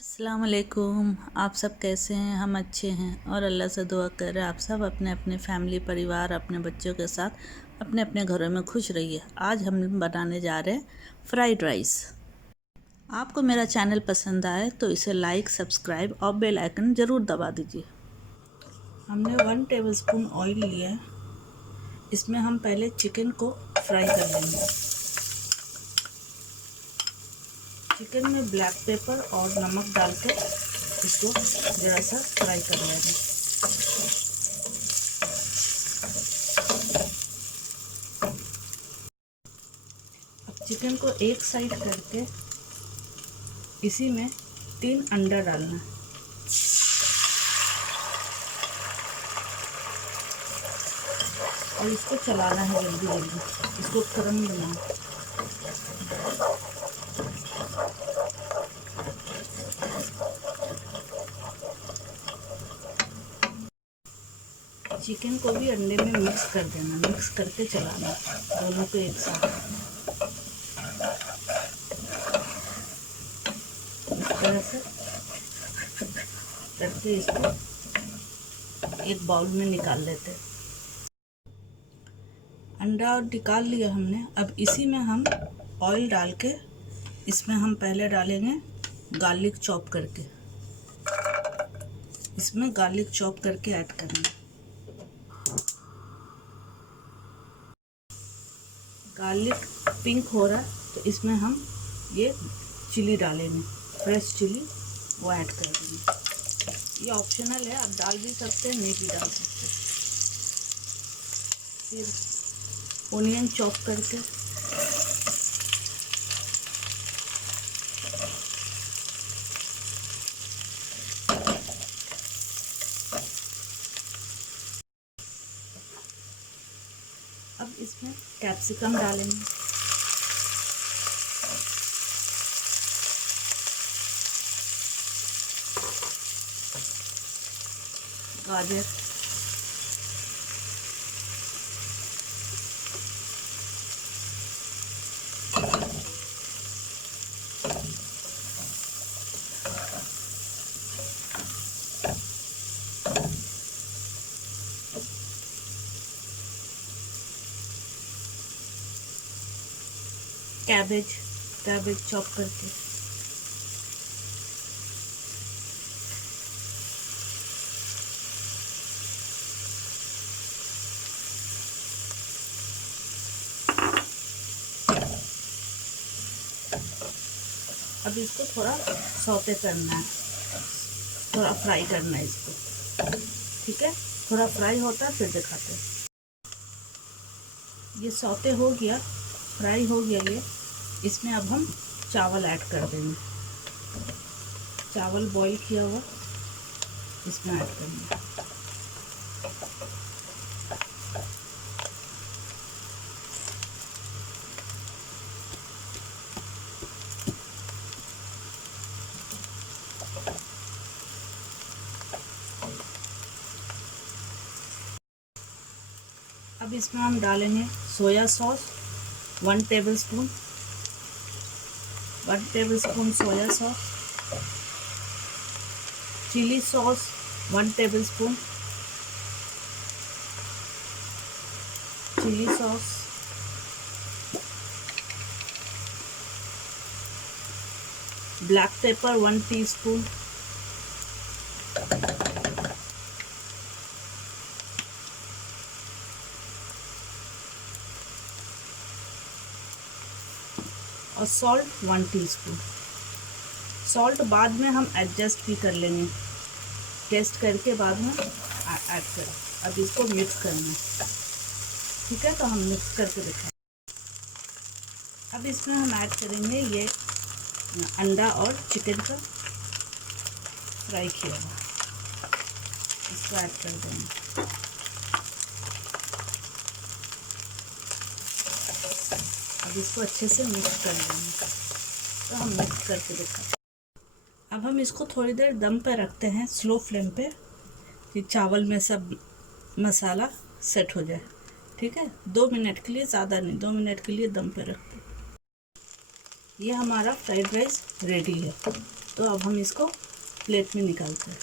अस्सलाम वालेकुम। आप सब कैसे हैं? हम अच्छे हैं और अल्लाह से दुआ कर रहे हैं आप सब अपने अपने फैमिली परिवार अपने बच्चों के साथ अपने अपने घरों में खुश रहिए। आज हम बनाने जा रहे हैं फ्राइड राइस। आपको मेरा चैनल पसंद आए तो इसे लाइक सब्सक्राइब और बेल आइकन ज़रूर दबा दीजिए। हमने 1 टेबलस्पून ऑयल लिया है। इसमें हम पहले चिकन को फ्राई कर लेंगे। चिकन में ब्लैक पेपर और नमक डालकर इसको ज़रा सा फ्राई कर लेंगे। अब चिकन को एक साइड करके इसी में 3 अंडा डालना है और इसको चलाना है जल्दी जल्दी, इसको गर्म बनाना है। चिकन को भी अंडे में मिक्स कर देना, मिक्स करके चलाना दोनों को एक साथ। इस तरह से करके इसको एक बाउल में निकाल लेते हैं। अंडा और निकाल लिया हमने। अब इसी में हम ऑयल डाल के इसमें हम पहले डालेंगे गार्लिक चॉप करके। इसमें गार्लिक चॉप करके ऐड करेंगे। गार्लिक पिंक हो रहा है तो इसमें हम ये चिली डालेंगे, फ्रेश चिली वो ऐड कर देंगे। ये ऑप्शनल है, आप डाल भी सकते हैं नहीं भी डाल सकते। फिर ओनियन चॉप करके अब इसमें कैप्सिकम डालेंगे। गाजर, कैबेज चॉप करके, अब इसको थोड़ा सौते करना है, थोड़ा फ्राई करना है इसको। ठीक है, थोड़ा फ्राई होता है फिर दिखाते हैं। ये सौते हो गया, फ्राई हो गया ये। इसमें अब हम चावल ऐड कर देंगे। चावल बॉईल किया हुआ इसमें ऐड करेंगे। अब इसमें हम डालेंगे soya sauce 1 tablespoon, 1 tablespoon soya sauce, chilli sauce 1 tablespoon, chilli sauce, black pepper 1 teaspoon, और सॉल्ट 1 टीस्पून। सॉल्ट बाद में हम एडजस्ट भी कर लेंगे, टेस्ट करके बाद में ऐड करें। अब इसको मिक्स करना है। ठीक है, तो हम मिक्स करके दिखाएं। अब इसमें हम ऐड करेंगे ये अंडा और चिकन का फ्राई किया हुआ, इसको ऐड कर देंगे। अब इसको अच्छे से मिक्स कर देंगे। तो हम मिक्स करके दिखाते हैं। अब हम इसको थोड़ी देर दम पे रखते हैं, स्लो फ्लेम पे, कि चावल में सब मसाला सेट हो जाए। ठीक है, 2 मिनट के लिए, ज़्यादा नहीं, 2 मिनट के लिए दम पे रखते हैं। ये हमारा फ्राइड राइस रेडी है। तो अब हम इसको प्लेट में निकालते हैं।